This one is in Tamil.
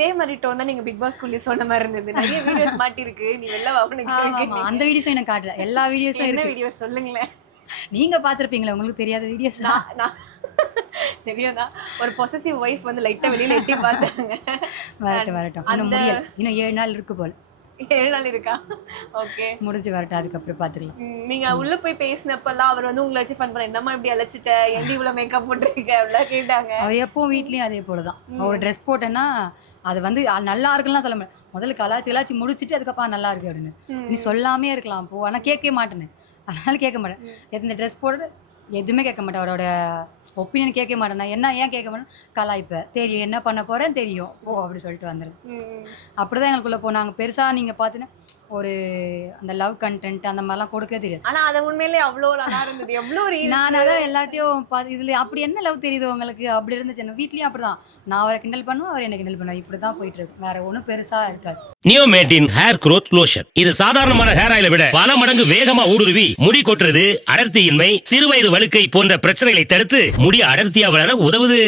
இதே மாதிரி டோன் தான் நீங்க பிக் பாஸ் குள்ள சொன்ன மாதிரி இருந்தது. நிறைய வீடியோஸ் மாட்டி இருக்கு. நீ வெளில வா ஆமா அந்த வீடியோஸும் எனக்கு காட்டல. எல்லா வீடியோஸும் என்ன இருக்கு. வீடியோ சொல்லுங்களேன். நீங்க பாத்திருப்பீங்களா உங்களுக்கு தெரியாத வீடியோஸ்? நான் தெரியாதா ஒரு பொசசிவ் வைஃப் வந்து லைட்டா வெளியில எட்டி பார்த்தாங்க. வரட்டும். இன்னும் முடியல. இன்னும் 7 நாள் இருக்கு போல. 7 நாள் இருக்கா? ஓகே. முடிஞ்சு வரட்டும், அதுக்கப்புறம் பாத்துக்கலாம். நீங்க உள்ள போய் பேசினப்பெல்லாம் அவர் வந்து உங்களை வச்சு ஃபன் பண்ண, என்னம்மா இப்படி அழைச்சிட்ட, ஏன்டி இவ்வளவு மேக்கப் போட்டிருக்க அப்படிலாம் கேட்டாங்க. அவர் எப்பவும் வீட்லயும் அதே போலதான். ஒரு ட்ரெஸ் போட்டேன்னா அது வந்து நல்லா இருக்குன்னு சொல்ல மாட்டேன். முதல்ல கலாச்சி முடிச்சுட்டு அதுக்கப்புறம் நல்லா இருக்கு அப்படின்னு. நீ சொல்லாமே இருக்கலாம் போ, ஆனா கேட்கவே மாட்டேன்னு. அதனால கேட்க மாட்டேன். எந்த ட்ரெஸ் போட்டு எதுவுமே கேட்க மாட்டேன். அவரோட ஒப்பீனியன் கேட்க மாட்டேன். நான் என்ன ஏன் கேட்க மாட்டேன், கலாய்ப்ப தெரியும் என்ன பண்ண போறேன் தெரியும் போ அப்படி சொல்லிட்டு வந்துடுறேன். அப்படிதான் எங்களுக்குள்ள போனாங்க. பெருசா நீங்க பாத்தீங்கன்னா ஒரு அந்த லவ் கண்டென்ட் அந்த மாதிரிலாம் கொடுக்கவே தெரியாது. ஆனா அது உண்மையிலேயே அவ்வளோ நல்லா இருந்தது. எவ்வளோ நான் அதான் எல்லாத்தையும் இதுல அப்படி என்ன லவ் தெரியுது உங்களுக்கு அப்படி இருந்துச்சு. வீட்லயும் அப்படிதான். நான் அவரை கிண்டல் பண்ணுவேன், அவர் என்ன கிண்டல் பண்ணுவார். இப்படிதான் போயிட்டு இருக்கு. வேற ஒன்றும் பெருசா இருக்காது. நியோமேட்டின் ஹேர் குரோத் லோஷன். இது சாதாரணமான ஹேர் ஆயிலை விட பல மடங்கு வேகமா ஊடுருவி முடி கொட்டுறது, அடர்த்தியின்மை, சிறுவயது வழுக்கை போன்ற பிரச்சனைகளை தடுத்து முடி அடர்த்தியா வளர உதவுது.